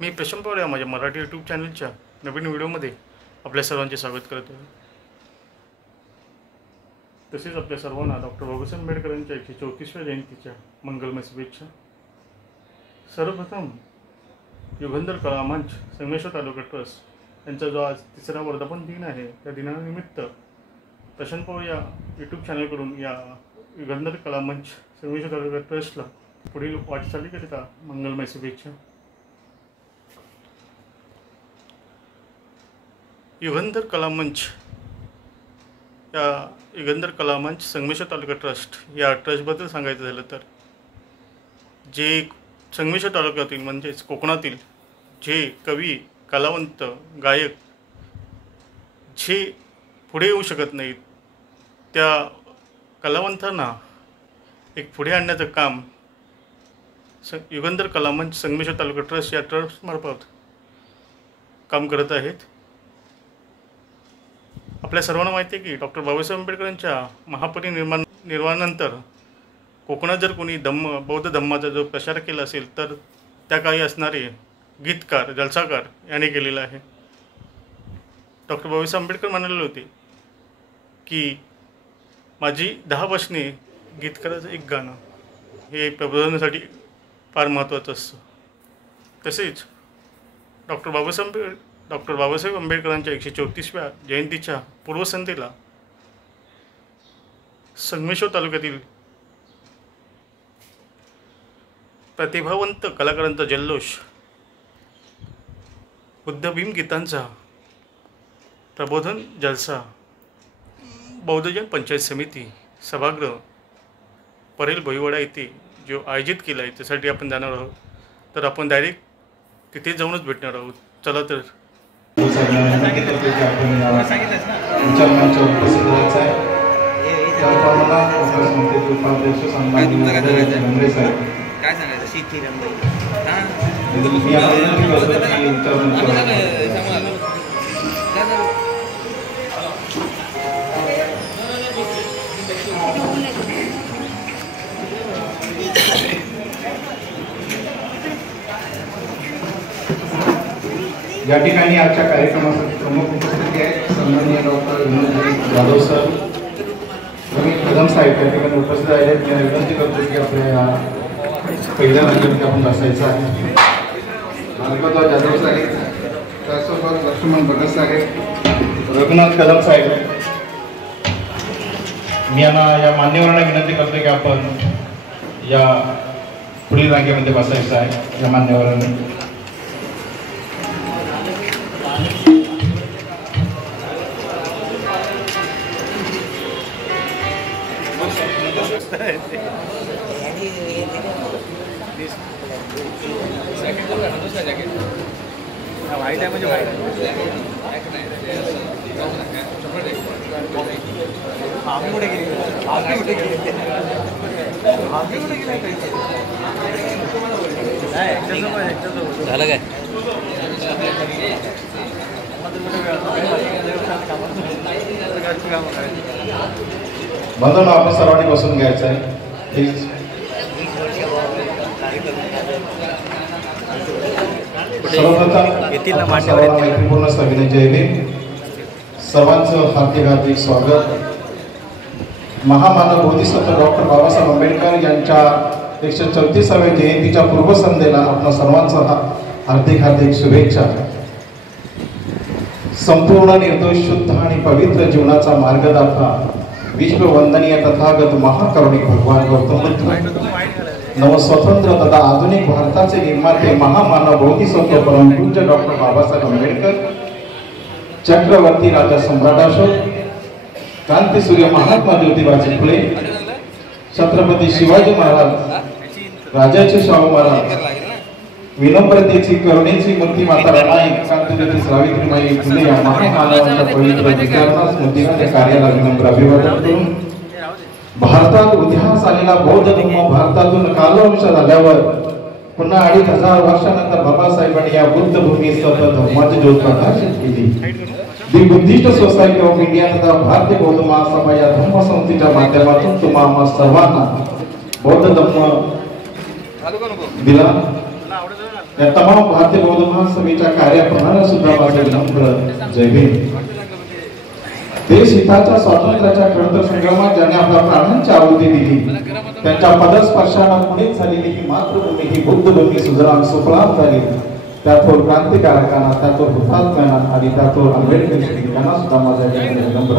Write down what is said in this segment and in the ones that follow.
मी प्रशांत पवार माझ्या मराठी यूट्यूब चॅनलच्या नवीन व्हिडिओमध्ये आपल्या सर्वांचे स्वागत करतो. तसेच आपल्या सर्वांना डॉक्टर बाबासाहेब आंबेडकरांच्या 134व्या जयंतीच्या मंगलमय शुभेच्छा. सर्वप्रथम युगंधर कला मंच संगमेश्वर तालुका ट्रस्ट यांचा जो आज 3रा वर्धापन दिन आहे त्या दिनानिमित्त प्रशांत पवार या यूट्यूब चॅनलकडून या युगंधर कला मंच संगमेश्वर तालुका ट्रस्टला पुढील वाटचालीकरिता मंगलमय शुभेच्छा. युगंधर कला मंच या युगंधर कला मंच संगमेश्वर तालुका ट्रस्ट या ट्रस्टबद्दल सांगायचं झालं तर जे संगमेश्वर तालुक्यातील म्हणजेच कोकणातील जे कवी, कलावंत, गायक जे पुढे येऊ शकत नाहीत त्या कलावंतांना एक पुढे आणण्याचं काम युगंधर कला मंच संगमेश्वर तालुका ट्रस्ट या ट्रस्टमार्फत काम करत आहेत. आपल्या सर्वांना माहिती आहे की डॉक्टर बाबासाहेब आंबेडकरांच्या महापरिनिर्वाणानंतर कोकणात जर कोणी बौद्ध धम्माचा जो प्रचार केला असेल तर त्या काळी असणारे गीतकार, जलसाकार याने केलेला आहे. डॉक्टर बाबासाहेब आंबेडकर म्हणाले होते की माझी 10 वचने गीतकाराचं एक गाणं हे प्रबोधनासाठी फार महत्त्वाचं असतं. तसेच डॉक्टर बाबासाहेब आंबेडकरांच्या 134व्या जयंतीच्या पूर्वसंध्येला संगमेश्वर तालुक्यातील प्रतिभावंत कलाकारांचा जल्लोष, बुद्धभीम गीतांचा प्रबोधन जलसा, बौद्धजन पंचायत समिती सभागृह परेल भोईवाडा येथे जो आयोजित केला आहे त्यासाठी आपण जाणार आहोत. तर आपण डायरेक्ट तिथे जाऊनच भेटणार आहोत. चला तर या ठिकाणी आजच्या कार्यक्रमासाठी प्रमुख उपस्थिती आहेत सन्माननीय डॉक्टर विनोद जाधव सर, रमेश कदम साहेब या ठिकाणी उपस्थित आहेत. मी विनंती करतो की आपल्या पहिल्या राज्यामध्ये आपण बसायचं आहे. मार्गदर्शक जाधव साहेब, त्यासोबत लक्ष्मण भगत साहेब, रघुनाथ कदम साहेब. मी या मान्यवरांना विनंती करतो की आपण या पुढील रांगेमध्ये बसायचं आहे. या मान्यवरांनी वाईट आहे म्हणजे वाईट झालं काय बंधूंनो, आपण सर्वांनी बसून घ्यायचं आहे प्लीज. सर्वप्रथम मैत्रीपूर्ण सविनय जय भीम. सर्वांचं हार्दिक स्वागत. महामानव बोधिसत्व डॉक्टर बाबासाहेब आंबेडकर यांच्या 134व्या जयंतीच्या पूर्वसंध्येला आपल्या सर्वांचं हार्दिक शुभेच्छा. संपूर्ण निर्दोष, शुद्ध आणि पवित्र जीवनाचा मार्गदाता विश्ववंदनीय तथागत महाकरुणिक भगवान गौतम बुद्ध, नवस्वतंत्र तथा आधुनिक भारताचे निर्माते महामानव बोधिसत्व परमपूज्य डॉक्टर बाबासाहेब आंबेडकर, चक्रवर्ती राजा सम्राट अशोक, क्रांतीसूर्य महात्मा ज्योतिबाजी फुले, छत्रपती शिवाजी महाराज, राजाचे शाहू महाराज, विनम्रतेची करुणेची मूर्ती माता रमाई, क्रांतिज्योती सावित्रीबाई फुले या महामानवांच्या पवित्र विचारांना स्मृतीने कार्याला विनम्र अभिवादन करून भारतात उद्यास आलेला बौद्ध धर्म भारतातून कालवंश झाल्यावर पुन्हा 2500 वर्षानंतर बाबासाहेबांनी या बुद्ध भूमीसह धर्माची ज्योत प्रकाशित केली. दी बुद्धिस्ट सोसायटी ऑफ इंडिया तथा भारतीय बौद्ध महासभा या धर्म संस्थेच्या माध्यमातून तुम्हा सर्वांना बौद्ध धर्म दिला। या तमाम भारतीय बौद्ध महासभेच्या कार्यप्रणाला सुद्धा माझे विनम्र जय भीम। देश हिताच्या स्वातंत्र्याच्या खडतर संग्रामात ज्याने आपल्या प्राणांची आहुती दिली त्यांच्या पदस्पर्शाने पुढे झालेली ही मातृभूमी, ही बुद्धभूमी सुजलाम सुफलाम झाली। त्यातून क्रांतिकारकांना, त्यातून हुतात्म्यांना आणि त्यातून आंबेडकर यांना सुद्धा माझ्या विनम्र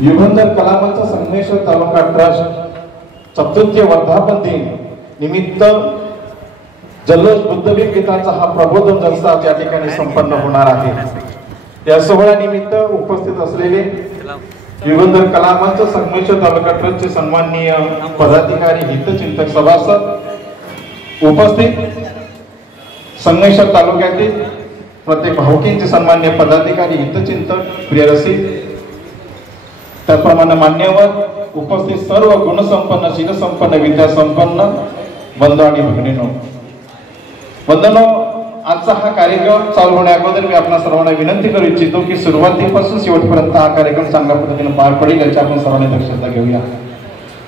युगंधर कलामंच संगमेश्वर तालुका ट्रस्ट 34 वर्धापन दिन निमित्त जल्लोष बुद्धभीम गीताचा हा प्रबोधन जलसा या ठिकाणी संपन्न होणार आहे। या सोहळ्यानिमित्त उपस्थित असलेले युगंधर कलामंच संगमेश्वर तालुका ट्रस्टचे सन्माननीय पदाधिकारी, हितचिंतक, सभासद, उपस्थित संगमेश्वर तालुक्यातील प्रत्येक भावकींचे सन्माननीय पदाधिकारी, हितचिंतक, प्रियरसिक, त्याप्रमाणे मान्यवर, उपस्थित सर्व गुणसंपन्न, शीलसंपन्न, विद्यासंपन्न बंधू आणि भगिनींनो, बंधूंनो, आजचा हा कार्यक्रम चालू होण्या अगोदर मी आपल्या सर्वांना विनंती करू इच्छितो की सुरुवातीपासून शेवटपर्यंत हा कार्यक्रम चांगल्या पद्धतीने पार पडेल याची आपण सर्वांनी दक्षता घेऊया।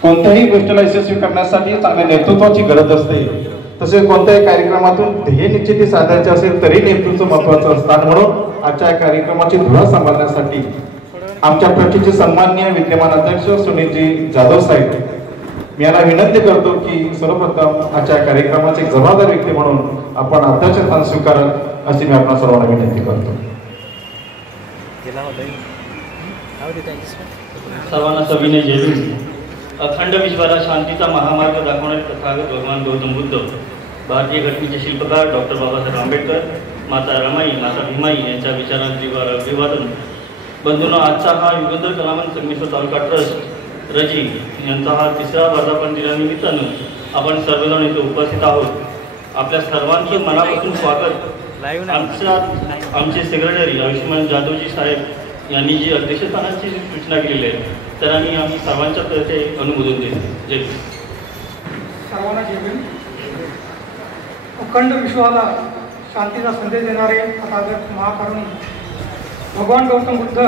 कोणत्याही गोष्टीला यशस्वी करण्यासाठी चांगल्या नेतृत्वाची गरज असते। तसेच कोणत्याही कार्यक्रमातून ध्येय निश्चिती साधायचे असेल तरी नेतृत्व महत्त्वाचं असतं। म्हणून आजच्या कार्यक्रमाची धुरा सांभाळण्यासाठी आमच्या ट्रस्टचे सन्माननीय विद्यमान अध्यक्ष सुनीलजी जाधव साहेब, मी यांना विनंती करतो की सर्वप्रथम आजच्या कार्यक्रमाचे जबाबदार व्यक्ती म्हणून आपण अध्यक्षस्थान स्वीकाराल अशी मी आपल्या सर्वांना विनंती करतो। सर्वांना सविनय जय भीम। अखंड विश्वाला शांतीचा महामार्ग दाखवणारे तथागत भगवान गौतम बुद्ध, भारतीय घटनेचे शिल्पकार डॉक्टर बाबासाहेब आंबेडकर, माता रमाई, माता भीमाई यांच्या विचारांचे अभिवादन। बंधूंनो, आजचा हा युगंधर कलामंच संगमेश्वर तालुका ट्रस्ट रजी यांचा हा 3रा वर्धापन दिनानिमित्तानं आपण सर्वजण इथे उपस्थित आहोत। आपल्या सर्वांचं मनापासून स्वागत। आमचे सेक्रेटरी आयुष्यमान जाधवजी साहेब यांनी जी अध्यक्षस्थानाची सूचना केलेली आहे तर आम्ही सर्वांच्या तर्फे अनुमोदन देतो। जय भीम। सर्वांना जय भीम। अखंड विश्वाला शांतीचा संदेश देणारे तथागत महाकरुणी भगवान गौतम बुद्ध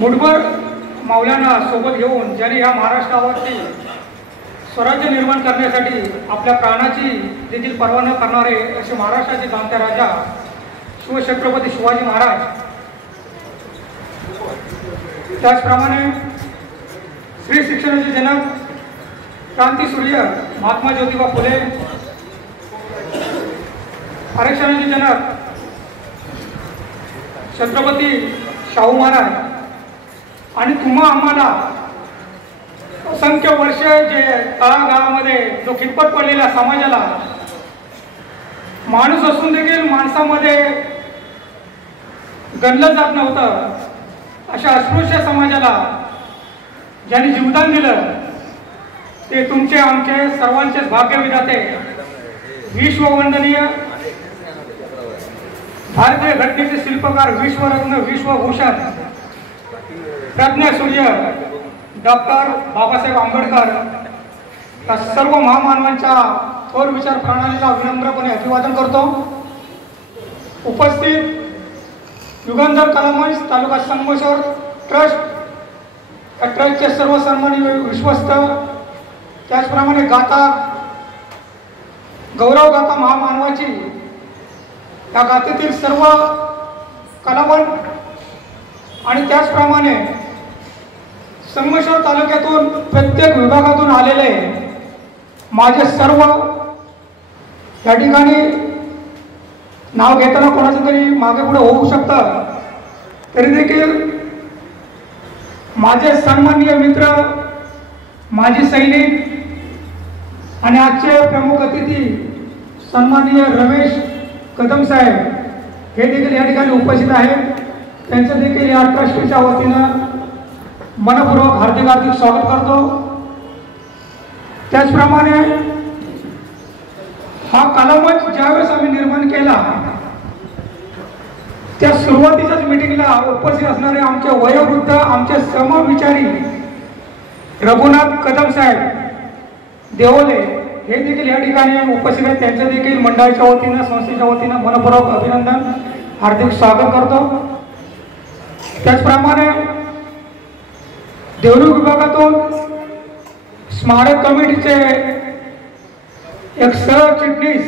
मुठभर मावल्यांना सोबत घेऊन ज्यांनी या महाराष्ट्रावरती स्वराज्य निर्माण करण्यासाठी आपल्या प्राणाची देखील पर्वा न करणारे असे महाराष्ट्राचे जाणते राजा शिवछत्रपती शिवाजी महाराज, त्याचप्रमाणे स्त्री शिक्षणाचे जनक क्रांतीसूर्य महात्मा ज्योतिबा फुले, आरक्षणाचे जनक छत्रपती शाहू महाराज आणि तुम्हा आम्हाला असंख्य वर्ष जे तळागाळामध्ये जो खितपत पडलेल्या समाजाला माणूस असून देखील माणसामध्ये गणलं जात नव्हतं अशा अस्पृश्य समाजाला ज्यांनी जीवदान दिलं ते तुमचे आमचे सर्वांचेच भाग्यविधाते, विश्ववंदनीय भारतीय घटनेचे शिल्पकार, विश्वरत्न, विश्वभूषण, प्रज्ञासूर्य डॉक्टर बाबासाहेब आंबेडकर या सर्व महामानवांच्या थोर विचार प्रणालीला विनम्रपणे अभिवादन करतो। उपस्थित युगंधर कलामंच तालुका संगमेश्वर ट्रस्ट या ट्रस्टचे सर्व सन्माननीय विश्वस्त, त्याचप्रमाणे गाथा गौरव गाथा महामानवाची या गाथेतील सर्व कलावंत आणि त्याचप्रमाणे संगमेश्वर तालुक्यातून प्रत्येक विभागातून आलेले माझे सर्व या ठिकाणी नाव घेताना कोणाचं तरी मागे पुढे होऊ शकतं तरी देखील माझे सन्माननीय मित्र, माजी सैनिक आणि आजचे प्रमुख अतिथी सन्माननीय रमेश कदम साहेब हे देखील या ठिकाणी उपस्थित आहेत। त्यांचं देखील या ट्रस्टच्या वतीनं मनपूर्वक हार्दिक हार्दिक स्वागत करतो। त्याचप्रमाणे हा कलामंच ज्यावेळेस आम्ही निर्माण केला त्या सुरुवातीच्याच मीटिंगला उपस्थित असणारे आमचे वयोवृद्ध, आमचे समविचारी रघुनाथ कदम साहेब देवले हे देखील या ठिकाणी उपस्थित आहेत। त्यांचं देखील मंडळाच्या वतीनं, संस्थेच्या वतीनं मनपूर्वक अभिनंदन, हार्दिक स्वागत करतो। त्याचप्रमाणे देवरुख विभागातून स्मारक कमिटीचे एक सरचिटणीस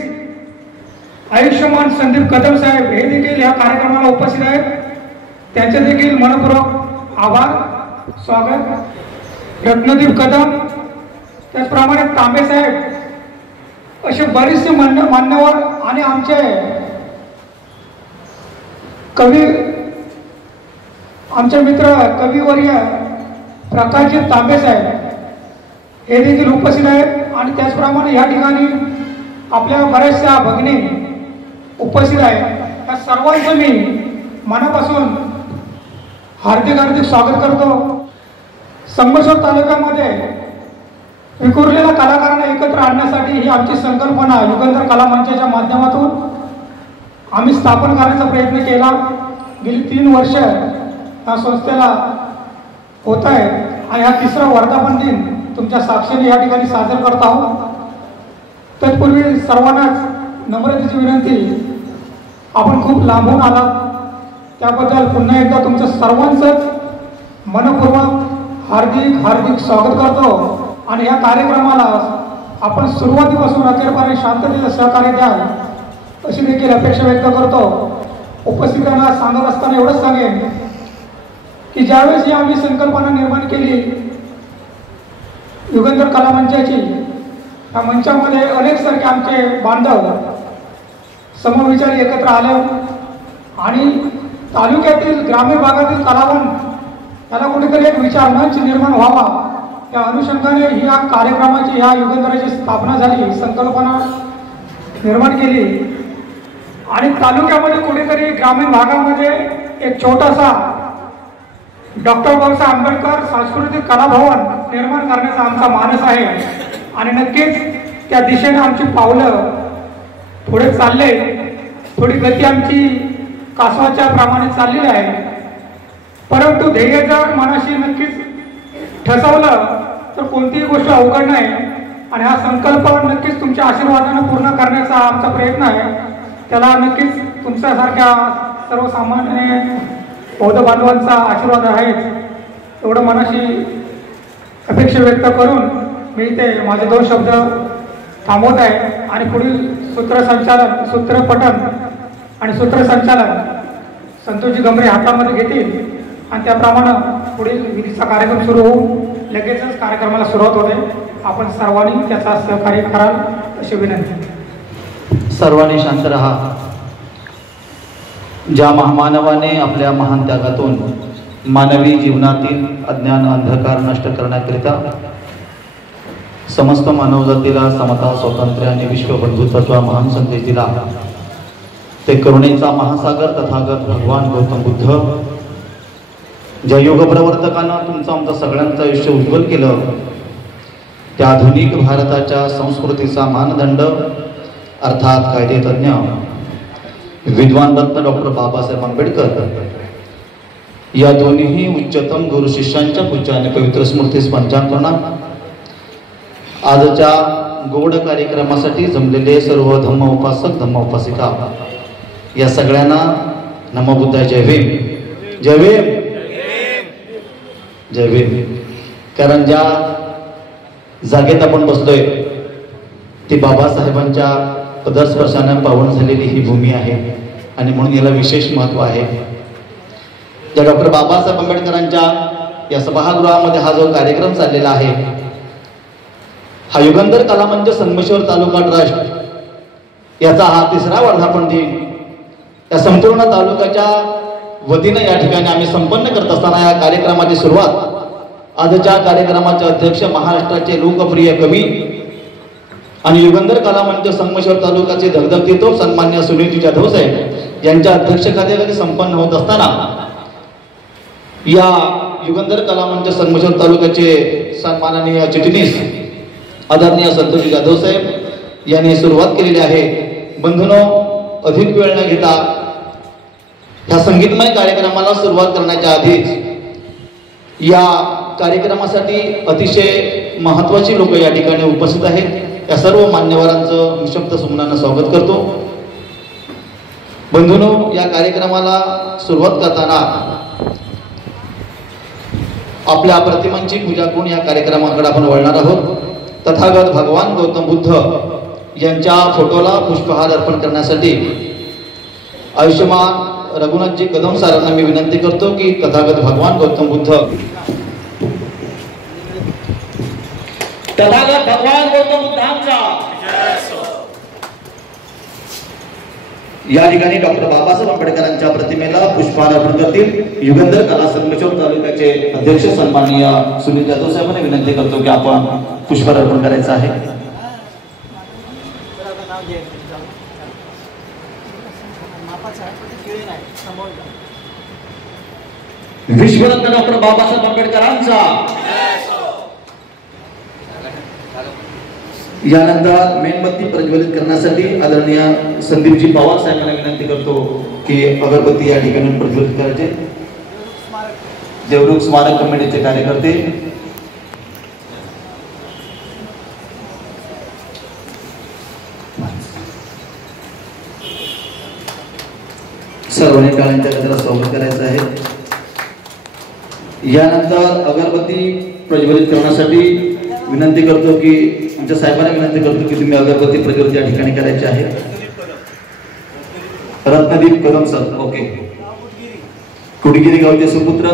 आयुष्यमान संदीप कदम साहेब हे देखील या कार्यक्रमाला उपस्थित आहेत. त्यांचे देखील मनपूर्वक आभार स्वागत. रत्नदीप कदम, त्याचप्रमाणे तांबे साहेब असे बरेचसे मान्यवर आणि आमचे कवी, आमचे मित्र कविवर्य प्रकाशजी तांबे साहेब हे देखील उपस्थित आहेत. आणि त्याचप्रमाणे या ठिकाणी आपल्या बऱ्याचशा भगिनी उपस्थित आहेत. या सर्वांचं मी मनापासून हार्दिक हार्दिक स्वागत करतो. संगमेश्वर तालुक्यामध्ये विखुरलेल्या कलाकारांना एकत्र आणण्यासाठी ही आमची संकल्पना युगंधर कला मंचाच्या माध्यमातून आम्ही स्थापन करण्याचा प्रयत्न केला. गेली 3 वर्ष या संस्थेला होत आहे आणि हा 3रा वर्धापन दिन तुमच्या साक्षीने या ठिकाणी साजरा करत आहोत. तत्पूर्वी सर्वांनाच नम्रतेची विनंती, आपण खूप लांबून आलात त्याबद्दल पुन्हा एकदा तुमचं सर्वांचंच मनपूर्वक हार्दिक हार्दिक स्वागत करतो. आणि या कार्यक्रमाला आपण सुरुवातीपासून अखेरपर्यंत शांततेचं सहकार्य द्याल अशी देखील अपेक्षा व्यक्त करतो. उपस्थितांना सांगत असताना एवढंच सांगेन की ज्यावेळेस ही आम्ही संकल्पना निर्माण केली युगंधर कला मंचाची, या मंचामध्ये अनेक सारखे आमचे बांधव समविचारी एकत्र आले आणि तालुक्यातील ग्रामीण भागातील कलावंत याला कुठेतरी एक विचार मंच निर्माण व्हावा या अनुषंगाने ही या कार्यक्रमाची, ह्या युगंधराची स्थापना झाली, संकल्पना निर्माण केली. आणि तालुक्यामध्ये कुठेतरी ग्रामीण भागामध्ये एक छोटासा डॉक्टर बाबासाहेब आंबेडकर सांस्कृतिक कलाभवन निर्माण करण्याचा आमचा मानस आहे. आणि नक्कीच त्या दिशेने आमची पावलं पुढे चालले, थोडी गती आमची कासवाच्या प्रमाणे चाललेली आहे. परंतु ध्येय जर मनाशी नक्कीच ठसवलं तर कोणतीही गोष्ट अवघड नाही. आणि हा संकल्प नक्कीच तुमच्या आशीर्वादाने पूर्ण करण्याचा आमचा प्रयत्न आहे. त्याला नक्कीच तुमच्यासारख्या सर्वसामान्य बौद्ध बांधवांचा आशीर्वाद आहेच, एवढं मनाशी अपेक्षा व्यक्त करून मी इथे माझे 2 शब्द थांबवत आहे. आणि पुढील सूत्रसंचालन, सूत्रपठण आणि सूत्रसंचालन संतोषजी गमरे हातामध्ये घेतील आणि त्याप्रमाणे पुढील विधीचा कार्यक्रम सुरू होऊन लगेचच कार्यक्रमाला सुरुवात होते. आपण सर्वांनी त्याचा सहकार्य कराल अशी विनंती. सर्वांनी शांत राहा. ज्या महामानवाने आपल्या महान त्यागातून मानवी जीवनातील अज्ञान अंधकार नष्ट करण्याकरिता समस्त मानवजातीला समता, स्वातंत्र्य आणि विश्वबंधुत्वाचा महान संदेश दिला, ते करुणेचा महासागर तथागत भगवान गौतम बुद्ध, ज्या योग प्रवर्तकानं तुमचं आमचं सगळ्यांचं आयुष्य उज्ज्वल केलं, त्या आधुनिक भारताच्या संस्कृतीचा मानदंड अर्थात कायदेतज्ञ विद्वान रत्न डॉक्टर बाबासाहेब आंबेडकर या दोन्ही उच्चतम गुरु शिष्यांच्या पूज्य आणि पवित्र स्मृतीस पंचांकना आजच्या गोड कार्यक्रमासाठी जमलेले सर्व धम्म उपासक, धम्म उपासिका या सगळ्यांना नमो बुद्धाय, जय भीम, जय भीम, जय भीम. कारण ज्या जागेत आपण बसलोय ती बाबासाहेबांच्या पदस्पर्शाने पावन झालेली ही भूमी आहे आणि म्हणून याला विशेष महत्त्व आहे. ज्या डॉक्टर बाबासाहेब आंबेडकरांच्या या सभागृहामध्ये हा जो कार्यक्रम चाललेला आहे, हा युगंधर कला मंच संगमेश्वर तालुका ट्रस्ट याचा हा 3रा वर्धापन दिन या संपूर्ण तालुक्याच्या वतीनं या ठिकाणी आम्ही संपन्न करत असताना या कार्यक्रमाची सुरुवात आजच्या कार्यक्रमाचे अध्यक्ष, महाराष्ट्राचे लोकप्रिय कवी आणि युगंधर कला मंच संगमेश्वर तालुक्याचे धगधगती तो सन्मान्य सुनीलजी जाधव साहेब यांच्या अध्यक्षतेखाली संपन्न होत असताना या युगंधर कला मंच संगमेश्वर तालुक्याचे सन्माननीय चिटणीस आदरणीय संतोषजी जाधव साहेब यांनी सुरुवात केलेली आहे. बंधूंनो, अधिक वेळ न घेता ह्या संगीतमय कार्यक्रमाला सुरुवात करण्याच्या आधीच या कार्यक्रमासाठी अतिशय महत्त्वाची लोक या ठिकाणी उपस्थित आहेत. या सर्व मान्यवरांचं निशब्द सुमनानं स्वागत करतो. बंधूंनो, या कार्यक्रमाला सुरुवात करताना आपल्या प्रतिमांची पूजा करून या कार्यक्रमाकडे आपण वळणार आहोत. तथागत भगवान गौतम बुद्ध यांच्या फोटोला पुष्पहार अर्पण करण्यासाठी आयुष्यमान रघुनाथजी कदम सरांना मी विनंती करतो की तथागत भगवान गौतम बुद्ध तथागत भगवान गौतम बुद्धांचा या ठिकाणी डॉक्टर बाबासाहेब आंबेडकरांच्या प्रतिमेला पुष्पहार अर्पण करतील. युगंधर कला संगमेश्वर तालुक्याचे अध्यक्ष सन्माननीय सुनील जाधव साहेबांना विनंती करतो की आपण पुष्पहार अर्पण करायचं आहे. विश्वरत्न डॉक्टर बाबासाहेब आंबेडकरांचा. यानंतर मेणबत्ती प्रज्वलित करण्यासाठी आदरणीय संदीपजी पवार साहेबांना विनंती करतो की अगरबत्ती या ठिकाणी प्रज्वलित करायचे. देवरुख स्मारक कमिटीचे कार्यकर्ते सर्वांनी टाळ्यांच्या गजरात स्वागत करायचं आहे. यानंतर अगरबत्ती प्रज्वलित करण्यासाठी विनंती करतो की आमच्या साहेबांना विनंती करतो की तुम्ही अगरबत्ती प्रज्वलित या ठिकाणी करायचे आहे. रत्नदीप कदम सर. ओके. कुडगिरी गावचे सुपुत्र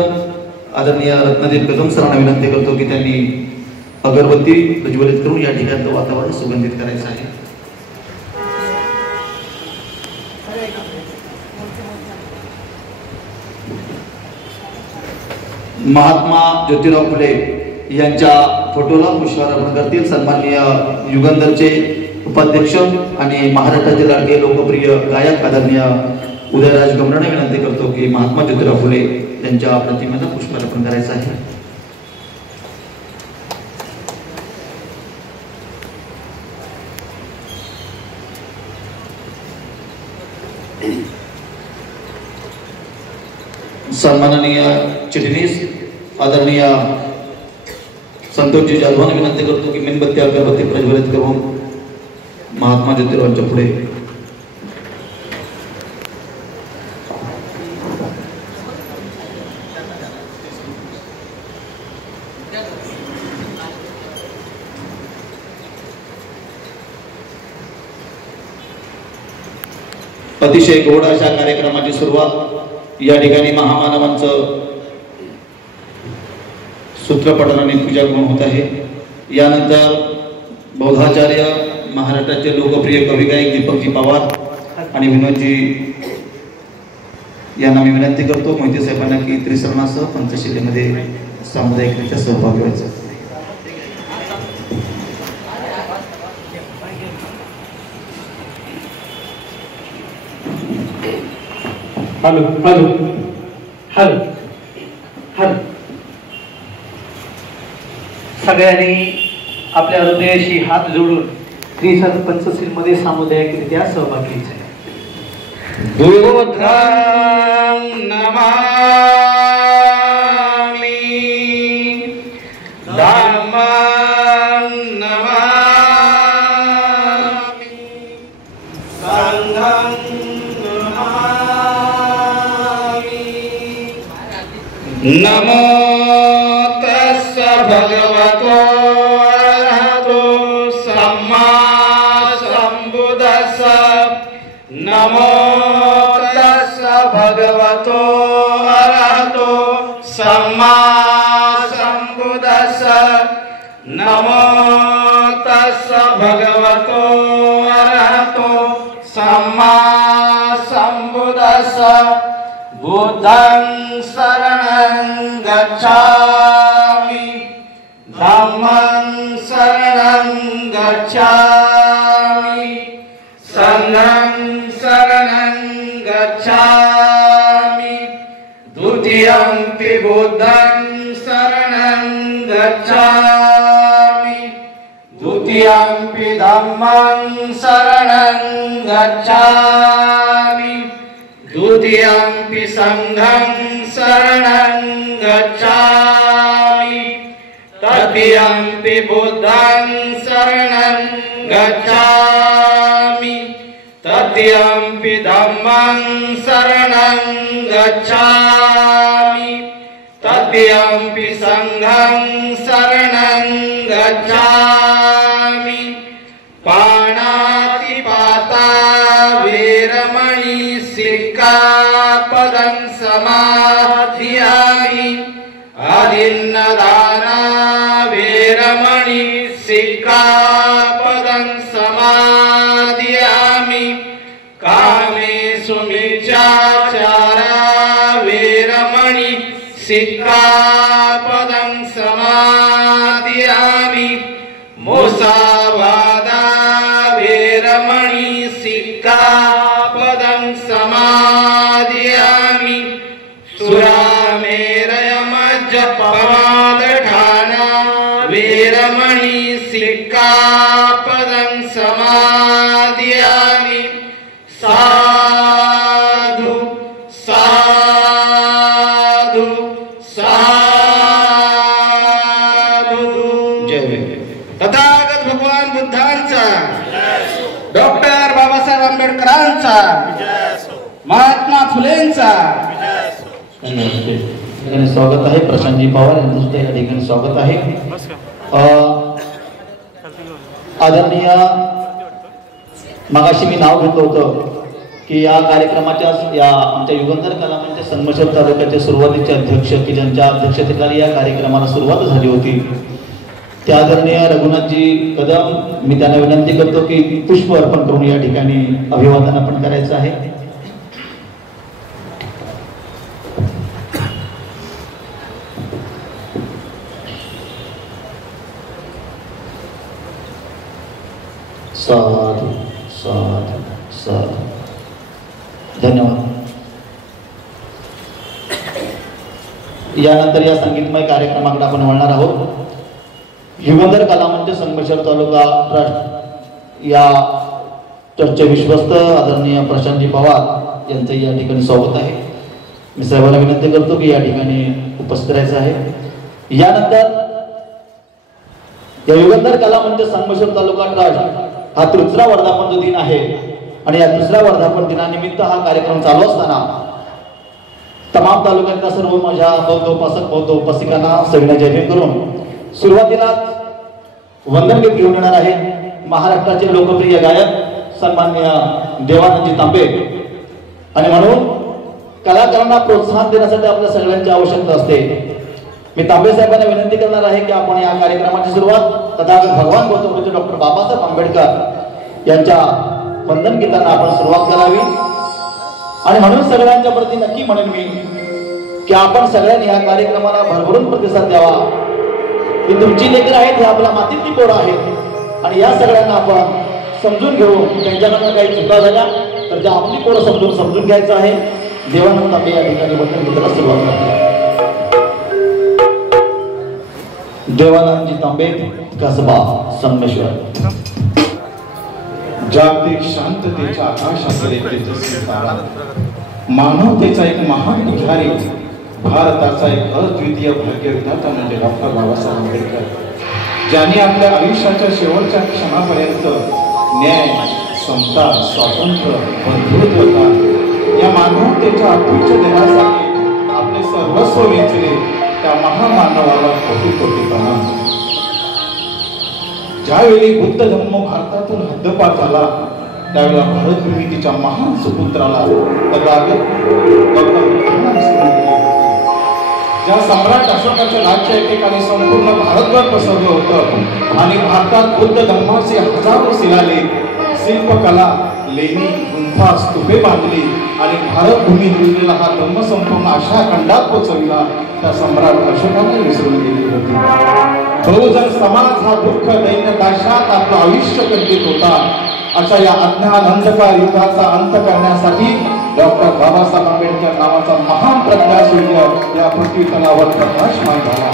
आदरणीय रत्नदीप कदम सरांना विनंती करतो की त्यांनी अगरबत्ती प्रज्वलित करून या ठिकाणचं वातावरण सुगंधित करायचं आहे. महात्मा ज्योतिराव फुले यांच्या फोटोला पुष्पहार अर्पण करतील सन्माननीय युगंधरचे उपाध्यक्ष आणि महाराष्ट्राचे लाडके लोकप्रिय गायक आदरणीय उदयराज गमराने विनंती करतो की महात्मा ज्योतिराव फुले यांच्या प्रतिमेला पुष्पहार अर्पण करायचं आहे. सन्माननीय चिटणीस आदरणीय संतोषजी जाधवांना विनंती करतो की मेणबत्ती अगरबत्ती प्रज्वलित करून महात्मा ज्योतिरावांच्या पुढे अतिशय गोड अशा कार्यक्रमाची सुरुवात या ठिकाणी महामानवांचं सूत्रपठनाने पूजा करून होत आहे. यानंतर बौद्धाचार्य महाराष्ट्राचे लोकप्रिय कवी गायक दीपकजी पवार आणि विनोदजी यांना मी विनंती करतो मोहिते साहेबांना की त्रिसरणासह पंचशिलेमध्ये सामुदायिकरित्या सहभागी व्हायचं. Hello hello hello hello. सगळ्यांनी आपल्या हृदयाशी हात जोडून त्रिसर पंचशीलमध्ये सामुदायिकरित्या सहभागी व्हायचे. बुद्धं नमामि धम्मं नमामि संघं नमामि. नमो तस्स भगवतो अरहतो सम्मा सम्बुद्धस्स. नमो तस्स भगवतो अरहतो सम्मा सम्बुद्धस्स. नमो तस्स भगवतो अरहतो सम्मा सम्बुद्धस्स. बुद्धं शरणं गच्छामि धम्मं शरणं गच्छामि संघं शरणं गच्छामि. द्वितीयंपि बुद्धं शरणं गच्छामि. द्वितीयंपि धम्मं शरणं गच्छामि. द्वितीयंपि संघं शरणं गच्छामि. तृतीयंपि बुद्धं शरणं गच्छामि. तृतीयंपि धम्मं शरणं गच्छामि. तद्यंपि संघं शरणं गच्छामि पाणातिपाता वेरमणि सिक्खापदं समाधियामि अदिन्नदाना वेरमणि सिक्खापदं समाधियामि कामेषु मिच्छाचारा वेरमणि सिक्खापदं समाधियामि मुसावादा वेरमणि सिक्खापदं समाधियामि सुरामेरयमज्जपमादठाना वेरमणि सिक्खापदं समाधियामि साधु साधु साधु। जय तथागत भगवान बुद्धांचा, डॉक्टर बाबासाहेब आंबेडकरांचा, महात्मा फुलेंचा स्वागत आहे. प्रशांतजी पवार यांचं सुद्धा या ठिकाणी स्वागत आहे. आदरणीय मगाशी मी नाव घेतलं होतं की या कार्यक्रमाच्या या आमच्या युगंधर कलामंच संगमेश्वर तालुक्याचे सुरुवातीचे अध्यक्ष की ज्यांच्या अध्यक्षतेखाली या कार्यक्रमाला सुरुवात झाली होती त्या आदरणीय रघुनाथजी कदम, मी त्यांना विनंती करतो की पुष्प अर्पण करून या ठिकाणी अभिवादन आपण करायचं आहे. साधु साधु साधु. धन्यवाद. यानंतर या संगीतमय कार्यक्रमाकडे आपण वळणार आहोत. युगंधर कलामंच संगमेश्वर तालुका ट्रस्ट या ट्रस्टचे विश्वस्त आदरणीय प्रशांतजी पवार यांचं या ठिकाणी स्वागत आहे. मी साहेबांना विनंती करतो की या ठिकाणी उपस्थित राहायचं आहे. यानंतर या युगंधर कलामंच संगमेश्वर तालुका ट्रस्ट हा 3रा वर्धापन दिन आहे आणि या 3ऱ्या वर्धापन दिनानिमित्त हा कार्यक्रम चालू असताना तमाम तालुक्यातल्या सर्व माझ्या बौद्ध उपासक बौद्ध उपासिकांना सगळ्यांना जय भीम करून सुरुवातीला वंदन गीत घेऊन येणार आहे महाराष्ट्राचे लोकप्रिय गायक सन्माननीय देवानंदजी तांबे. आणि म्हणून कलाकारांना प्रोत्साहन देण्यासाठी आपल्या सगळ्यांची आवश्यकता असते. मी तांबे साहेबांना विनंती करणार आहे की आपण या कार्यक्रमाची सुरुवात तथागत भगवान गौतम बुद्ध डॉक्टर बाबासाहेब आंबेडकर यांच्या वंदन गीतांना आपण सुरुवात करावी. आणि म्हणून सगळ्यांच्या प्रती नक्की म्हणेन मी की आपण सगळ्यांनी या कार्यक्रमाला भरभरून प्रतिसाद द्यावा. की तुमची लेकरं आहेत हे आपल्या मातीतली पोरं आहेत आणि या सगळ्यांना आपण समजून घेऊ. त्यांच्याकडनं काही चुका झाल्या तर त्या आपली पोरं समजून घ्यायचं आहे. देवानंद तांबे या ठिकाणी वंदन गीताला सुरुवात करतात. देवानंदजी तांबे, कसबा संगमेश्वर. जागतिक शांततेच्या आकाशाकडे तेजस्वी तारा, मानवतेचा एक महान पुजारी, भारताचा एक अद्वितीय भाग्यविधाता म्हणजे डॉक्टर बाबासाहेब आंबेडकर, ज्यांनी आपल्या आयुष्याच्या शेवटच्या क्षणापर्यंत न्याय, समता, स्वातंत्र्य, बंधुत्वता या मानवतेच्या अत्युच्च ध्येयासाठी आपले सर्वस्व वेचले. त्या महामानवाला कोटी कोटी प्रणाम. ज्यावेळी बुद्ध धम्म भारतातून हद्दपार झाला त्यावेळेला भारतभूमी तिच्या महान सुपुत्राला ज्या सम्राट अशोकाच्या राज्य एकेकाने संपूर्ण भारतभर पसरलं होतं आणि भारतात बुद्ध धर्माचे हजारो शिलालेख, शिल्पकला, लेणी, गुंफा, स्तूपे बांधली आणि भारतभूमी दुर्लेला हा धर्म संपूर्ण अशा खंडात पोचविला त्या सम्राट अशोकाने विसरून गेली होती. बहुजन समाज हा दुःख दैन्य दाशात आपलं आयुष्य कंटित होता. अशा या अज्ञान अंधकार युगाचा अंत करण्यासाठी डॉक्टर बाबासाहेब आंबेडकर नावाचा महान प्रज्ञासूर्य या पृथ्वी तलावर प्रकाशमान झाला.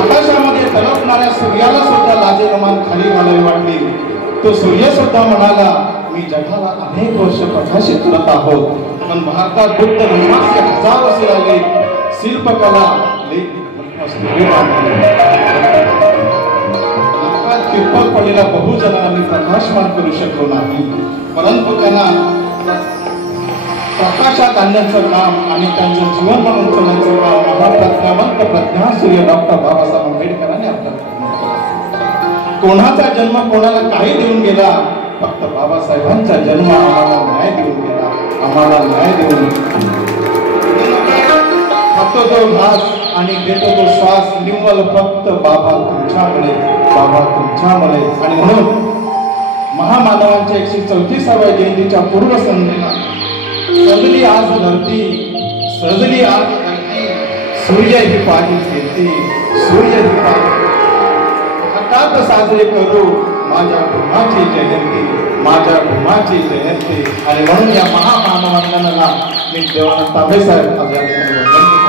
आकाशामध्ये तळपणाऱ्या सूर्याला सुद्धा लाजेरमान खाली घालावी वाटली. तो सूर्य सुद्धा म्हणाला, मी जगाला अनेक वर्ष प्रकाशित करत आहोत, पण भारतात बुद्ध धर्माचे हजारो शिलालेख, शिल्पकला, किरपत पडलेल्या बहुजनांना मी प्रकाशमान करू शकलो नाही, परंतु त्यांना आकाशात आणण्याचं काम आणि त्यांचं जीवन म्हणून करण्याचं काम महाप्रज्ञावंत प्रज्ञासूर्य डॉक्टर बाबासाहेब आंबेडकरांनी आपल्याला केलं. कोणाचा जन्म कोणाला काही देऊन गेला, फक्त बाबासाहेबांचा जन्म आम्हाला न्याय देऊन गेला, आम्हाला न्याय देऊन खातो तो घास आणि घेतो तो श्वास निव्वळ फक्त बाबा तुमच्यामुळे, बाबा तुमच्यामुळे. आणि म्हणून महामानवांच्या 134व्या जयंतीच्या पूर्वसंध्येला सजली आज धरती, सजली आज धरती, सूर्य ही पाणी फिरती, सूर्य ही पाणी हठात साजरे करू माझ्या भूमाची जयंती, माझ्या भूमाची जयंती. आणि म्हणून या महामानवांना मी देवानंद तांबे साहेब आज या ठिकाणी वंदन करतो.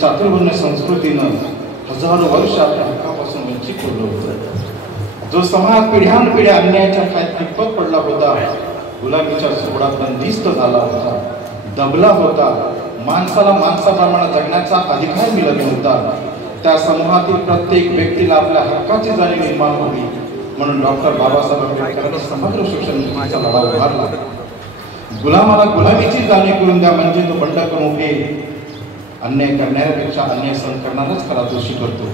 चातुर्वर्ण्य संस्कृतीनं हजारो वर्ष आपल्या हक्कापासून वंचित ठेवलं होतं. जो समाज पिढ्यानपिढ्या अन्यायाच्या खायत कितपत पडला होता, गुलामीच्या सोहळ्यात बंदिस्त झाला होता, दबला होता, माणसाला माणसाप्रमाणे जगण्याचा अधिकार मिळत नव्हता, त्या समूहातील प्रत्येक व्यक्तीला आपल्या हक्काची जाणीव निर्माण होती. म्हणून डॉक्टर बाबासाहेब आंबेडकरांनी समग्र शिक्षण नीतीचा लढा उभारला. गुलामाला गुलामीची जाणीव करून द्या म्हणजे तो बंड करून उठेल. अन्याय करणाऱ्यापेक्षा अन्याय सहन करणारच खरा दोषी करतो.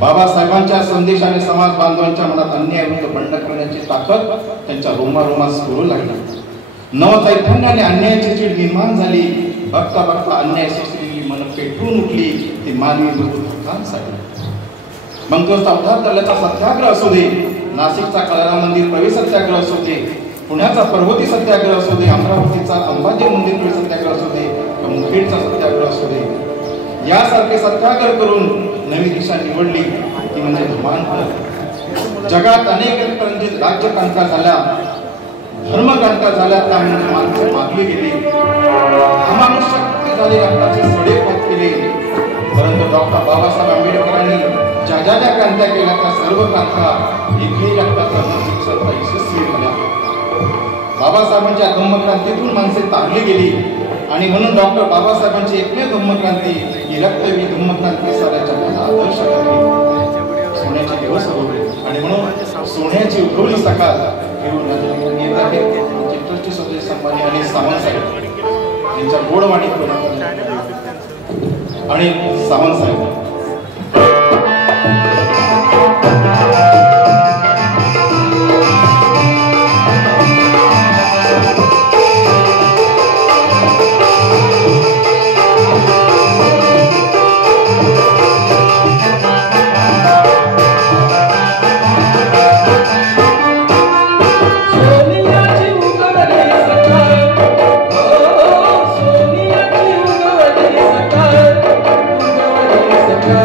बाबासाहेबांच्या संदेशाने समाज बांधवांच्या मनात अन्याय विरुद्ध बंड करण्याची ताकद त्यांच्या रोमारोमात स्फुरू लागली. नवचैतन्याने अन्यायाची चीड निर्माण झाली. बघता बघता अन्याय सोसलेली मन पेटून उठली. ती मानवी मृत्यूसाठी मग तो 14 तल्याचा सत्याग्रह असू दे, नाशिकचा कलारा मंदिर प्रवेश सत्याग्रह असू दे, पुण्याचा पर्वती सत्याग्रह असू दे, अमरावतीचा अंबाजी मंदिर प्रवेश सत्याग्रह असू दे, मुखेडचा सत्याग्रह असू दे, यासारखे सत्याग्रह करून नवी दिशा निवडली ती म्हणजे धर्मांतर. जगात अनेक राज्यक्रांत्या झाल्या, धर्मक्रांत्या झाल्या, त्यामुळे माणसं मागली गेली, अमानुष्य झाले, रक्ताचे सडे पद केले. परंतु डॉक्टर बाबासाहेब आंबेडकरांनी ज्या ज्या क्रांत्या केल्या त्या सर्व क्रांत्या एकही रक्ताचा यशस्वी झाल्या. बाबासाहेबांच्या धम्मक्रांतीतून माणसे तारली गेली आणि म्हणून डॉक्टर बाबासाहेबांची एकमेव धम्मक्रांती ही रक्तवी धम्मक्रांती साऱ्या जगाला आदर्श ठरली. सोन्याचे दिवस होते आणि म्हणून सोन्याची उगवली सकाळ घेऊन येत आहेत ट्रस्टी सदस्य सन्मान्य आणि सावंत साहेब यांच्या गोडवाणी आणि सावंत साहेब सोनियाची उगवली सकाळ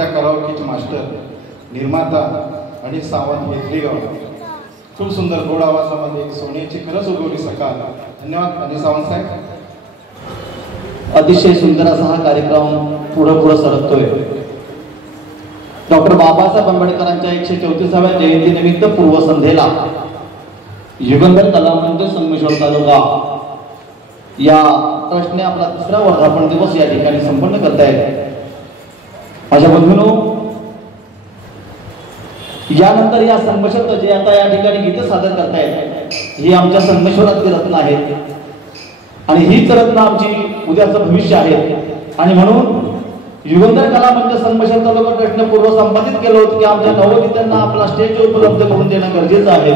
सध्या कराओकेचे मास्टर निर्माता आणि सावंत हेदलेगाव खूप सुंदर गोड आवाजामध्ये एक सोन्याची खरंच उगवली सकाळ. धन्यवाद आणि सावंत साहेब. अतिशय सुंदर असा हा कार्यक्रम पुढे सरकतोय. डॉक्टर बाबासाहेब आंबेडकरांच्या 134व्या जयंतीनिमित्त पूर्वसंध्येला युगंधर कला मंच संगमेश्वर तालुका या ट्रस्टने आपला 3रा वर्धापन दिवस या ठिकाणी संपन्न करतायत. माझ्या बंधूंनो, यानंतर या संगमेश्वर जे आता या ठिकाणी गीत सादर करतायत ही आमच्या संगमेश्वरातली रत्न आहेत आणि हीच रत्न आमची उद्याचं भविष्य आहे. आणि म्हणून युगंधर कला मंच संगमेश्वर तालुका ट्रस्टने पूर्व संपादित केलं होतं की आमच्या नवगीतांना आपला स्टेज उपलब्ध करून देणं गरजेचं आहे.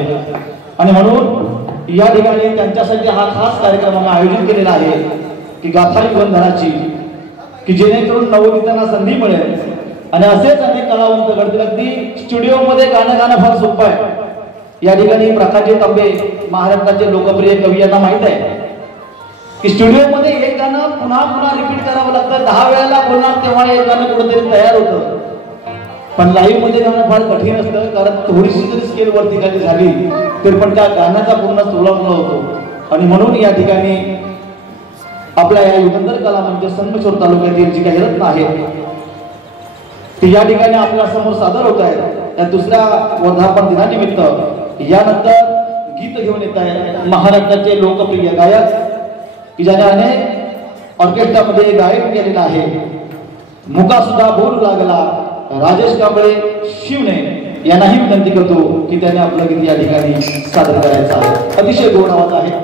आणि म्हणून या ठिकाणी त्यांच्यासाठी हा खास कार्यक्रम आम्ही आयोजित केलेला आहे की गाथा युगंधराची, की जेणेकरून नवगीतांना संधी मिळेल. आणि असेच अनेक कलावंत घडतील. अगदी स्टुडिओमध्ये गाणं फार सोपं आहे. या ठिकाणी प्रकाशजी तांबे महाराष्ट्राचे लोकप्रिय कवी यांना माहीत आहे की स्टुडिओमध्ये एक गाणं पुन्हा पुन्हा रिपीट करावं लागतं. 10 वेळेला बोलणार तेव्हा एक गाणं कुठेतरी तयार होतं. पण लाईव्ह मध्ये गाणं फार कठीण असतं, कारण थोडीशी जरी स्केल वरती खाली झाली तरी पण त्या गाण्याचा पूर्ण तुलना होतो. आणि म्हणून या ठिकाणी आपल्या या युगंधर कला मंच संगमेश्वर तालुक्यातील जी काही रत्न आहेत ती या ठिकाणी आपल्या समोर सादर होत आहेत. त्या 2ऱ्या वर्धापन दिनानिमित्त यानंतर गीत घेऊन येत आहे महाराष्ट्राचे लोकप्रिय गायक की ज्याने अनेक ऑर्केस्ट्रामध्ये गायन केलेला आहे. मुका सुद्धा बोलू लागला राजेश कांबळे शिवने यांनाही विनंती करतो की त्याने आपलं गीत या ठिकाणी सादर करायचं आहे. अतिशय गोड आवाज आहे.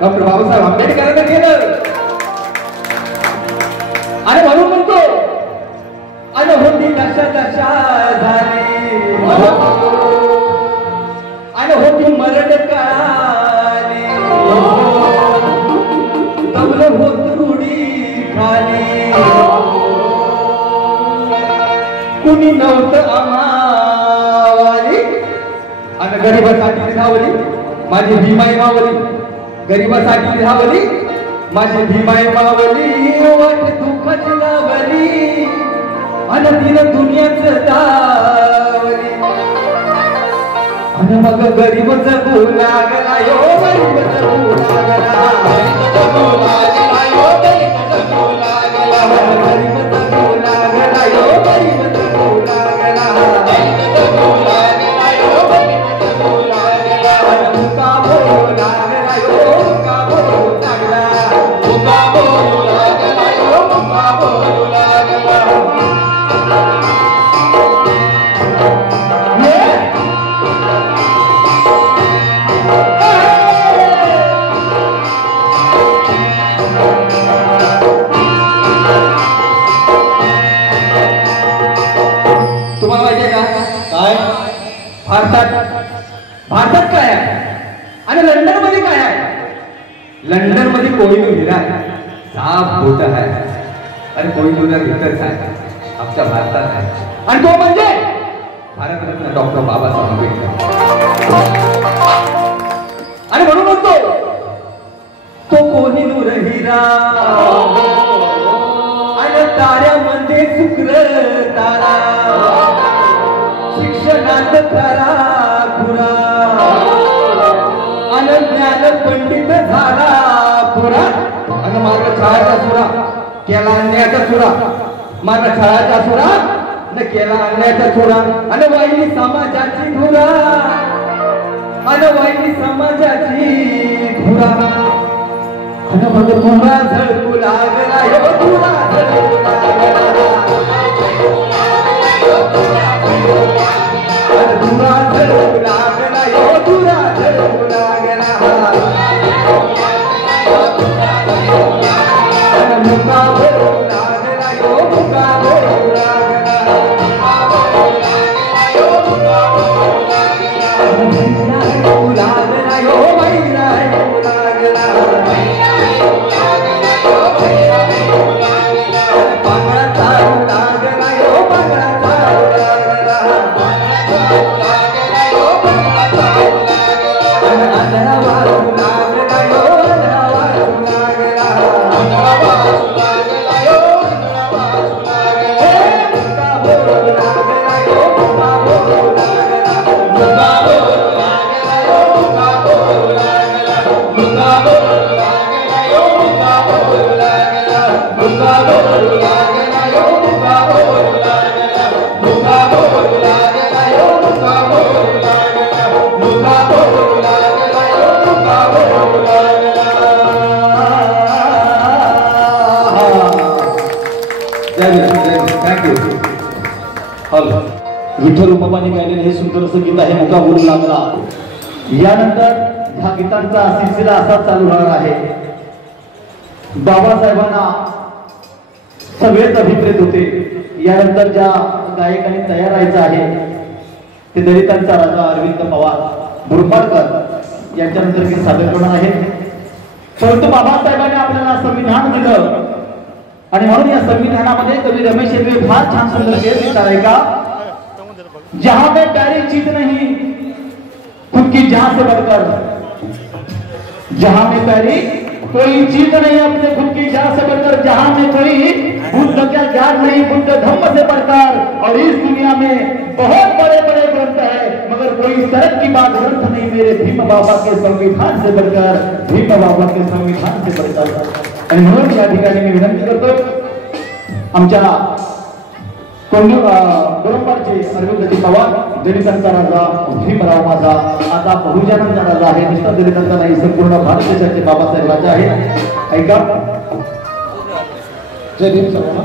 डॉक्टर बाबासाहेब आंबेडकरांना केलं. आणि म्हणून म्हणतो आणि होती दशा झाली आणि होती मरण काली तबलं होत रुडी खाली कुणी नव्हतं आम्हावाली आणि गरीबासाठी धावली माझी भीमाई मावली. गरीबासाठी धावली माझी भीमाई मावली. वाट दुःखाची लावली आणि तिनं दुनियाच दावली आणि मग गरीब जगू लागला यो गरीब जगू लागला गरीब जगू लागला यो गरीब जगू लागला गरीब जगू लागला यो गरीब जगू लागला भारतात काय आहे आणि लंडन मध्ये काय आहे? लंडन मध्ये कोहिनूर हिरा आहे, साफ मोठा आहे, आणि कोहिनूर भीतरच आहे, आमच्या भारतात आहे, आणि तो म्हणजे भारतरत्न डॉक्टर बाबासाहेब आंबेडकर. आणि म्हणून म्हणतो तो कोहिनूर हिरा आणि ताऱ्यामध्ये शुक्र तारा, शिक्षणात खरा खुरा, आणि ज्ञान पंडित झाला पुरा, आणि मार्ग छळाचा सुरा केला अन्यायाचा सुरा, मार्ग छळाचा सुरा न केला अन्यायाचा सुरा, आणि वाईली समाजाची धुरा, आणि वाईली समाजाची धुरा, आणि मग धुरा झळकू लागला, हे धुरा झळकू लागला, धुरा झळकू लागला, हे धुरा झळकू लागला, मुका भरू लागला, यो मुका भरू लागला, लागला, यो मैरा लागला, पांगळा चालू लागला, यो पांगळा चालू लागला, आंधळा वाजू लागला, यो आंधळा वाजू लागला, मुका भरू लागला, यो मुका भरू लागला, मुका भरू लागला, यो मुका भरू लागला, मुका भरू लागला, यो मुका भरू लागला, मुका भरू लागला, यो मुका भरू लागला, मुका भरू लागला, यो मुका भरू लागला, मुका भरू लागला, यो मुका भरू लागला. थँक्यू. हॅलो. विठ्ठल रुपमाने गायलेले हे सुंदर असं गीत आहे मुका भरू लागला. यानंतर ह्या गीतांचा सिलसिला असाच चालू राहणार आहे. बाबासाहेबांना सगळेच अभिप्रेत होते. यानंतर ज्या गायकांनी तयार व्हायचं आहे ते दलितांचा राजा अरविंद पवार मुरबाडकर यांच्यानंतर मी सादर करणार आहे. परंतु बाबासाहेबांनी आपल्याला संविधान दिलं आणि म्हणून या संविधानामध्ये कवी रमेश यांनी फार छान सुंदर गीत लिहिलं आहे का, जहां में प्यारी चीज नहीं खुद की जान से बढ़कर, जहां में प्यारी कोई चीज नहीं अपने खुद की जान से बढ़कर, जहां में कोई बुद्ध का ज्ञान नहीं बुद्ध धम्म से बढ़कर, और इस दुनिया में बहुत बड़े बड़े ग्रंथ है मगर कोई सड़क की बात ग्रंथ नहीं मेरे भीम बाबा के संविधान से बढ़कर, भीम बाबा के संविधान से बढ़कर. आणि म्हणून या ठिकाणी मी विनंती करतो आमच्या गोरंपाडचे अरविंदजी पवार, दलितांचा राजा भीमराव माझा आता बहुजनांचा राजा आहे. नुसता दलितांचा नाही, संपूर्ण भारत देशाचे बाबासाहेब राजा आहे. ऐका. जय भीम सर्वांना.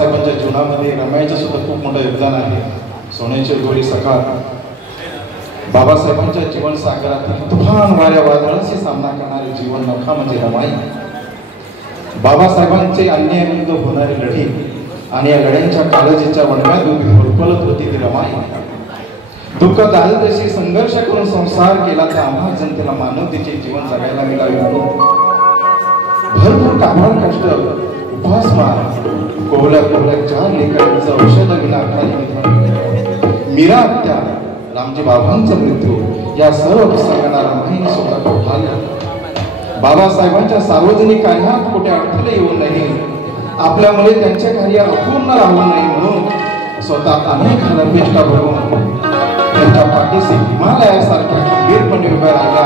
बाबासाहेबांच्या जीवनामध्ये रमाईचं सुद्धा खूप मोठं योगदान आहे. सोन्याची गोरी सकाळ बाबासाहेबांच्या जीवन सागरातील तुफान वाऱ्या वादळाशी सामना करणारे जीवन नौका म्हणजे रमाई. बाबासाहेबांचे अन्यायाविरुद्ध होणारी लढी आणि या लढ्यांच्या काळजीच्या वणव्यात उभी होरपळत होती ती रमाई. दुःख दारिद्र्याशी संघर्ष करून संसार केला तर आम्हा जनतेला मानवतेचे जीवन जगायला मिळावे म्हणून भरपूर कामार कष्ट उपासमार कोवल्या कोवल्या 4 लेकरांचं औषध विनाकाली निधन मीरा हत्या रामजी बाबांचा मृत्यू या सर्व प्रसंगांना रमाईने स्वतः कोठाळलं. बाबासाहेबांच्या सार्वजनिक कार्यात कुठे अडथळे येऊ नये आपल्यामुळे त्यांचे कार्य अपूर्ण राहू नये म्हणून स्वतः अनेक नरपेष्टा भरून त्यांच्या पाठीशी हिमालयासारख्या खंबीरपणे उभ्या राहिला.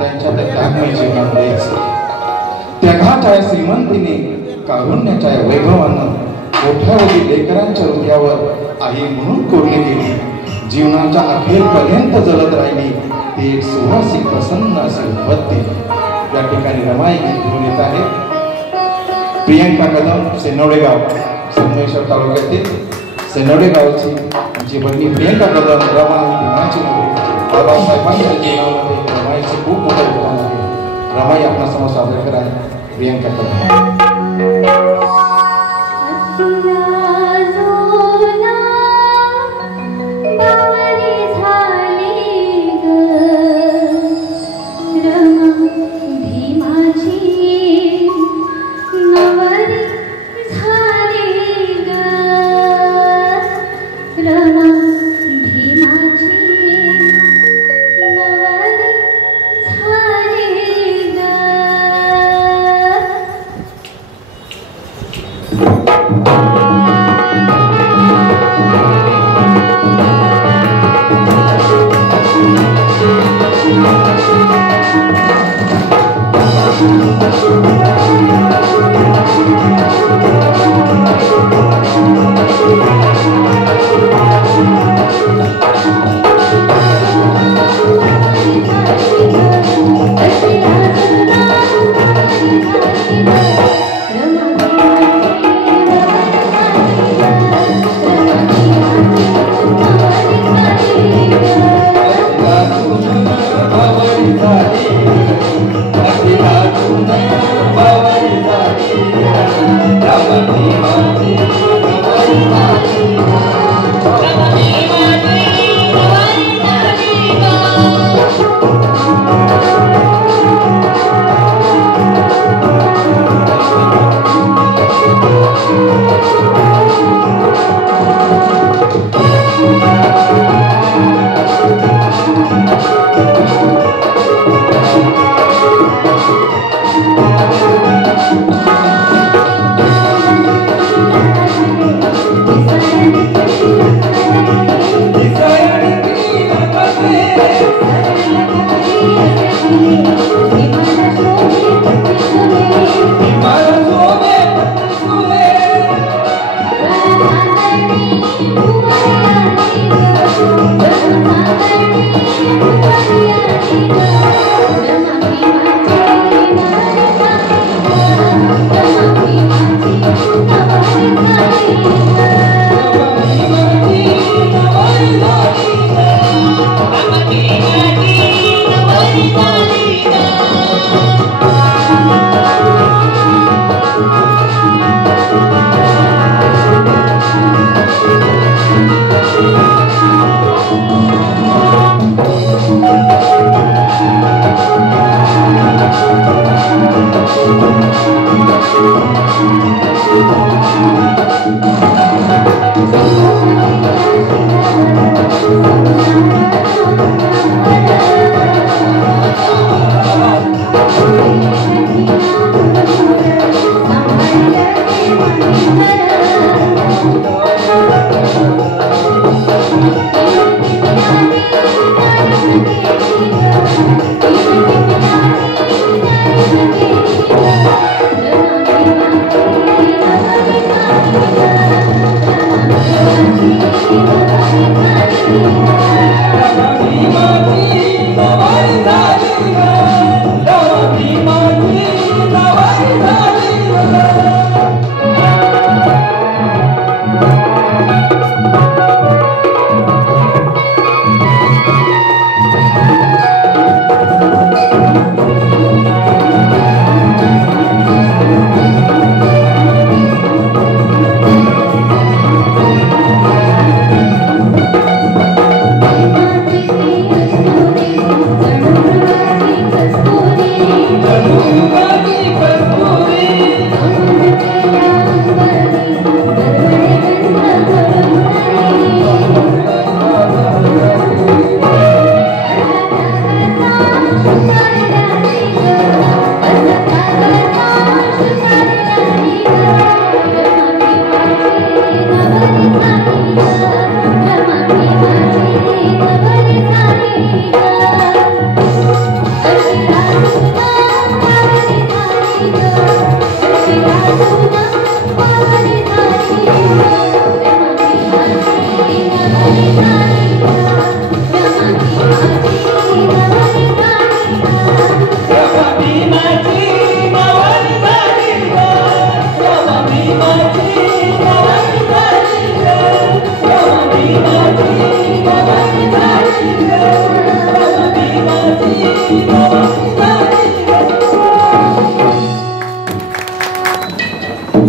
त्यांच्या त्या त्यागमय जीवनामुळेच त्यागाच्या श्रीमंतीने कारुण्याच्या वैभवानं कोठ्यावधी लेकरांच्या हृदयावर आई म्हणून कोरली गेली. जीवनाच्या अखेरपर्यंत जलत राहिली ती एक सुवासिक प्रसन्न अशी उत्पत्ती या ठिकाणी रमाई घेऊन येत आहे. प्रियंका कदम सेनवडे गाव संगमेश्वर तालुक्यातील सेनवडे गावची जी बहिणी प्रियंका कदम रमाई भीमाची नव्हे बाबासाहेबांच्या जीवनामध्ये रमाईचं खूप मोठं योगदान आहे. रमाई आपणासमोर सादर करा प्रियंका कदम.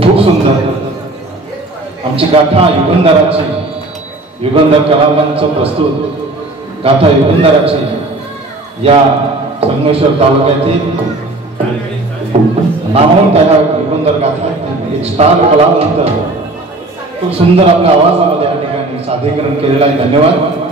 खूप सुंदर आमची गाथा युगंधराची, युगंधर कलामंच प्रस्तुत गाथा युगंधराची या संगमेश्वर तालुक्यातील नामवंत ह्या युगंधर गाथा एक स्टार कलावंत खूप सुंदर आपल्या आवाजामध्ये या ठिकाणी सादरीकरण केलेलं आहे. धन्यवाद.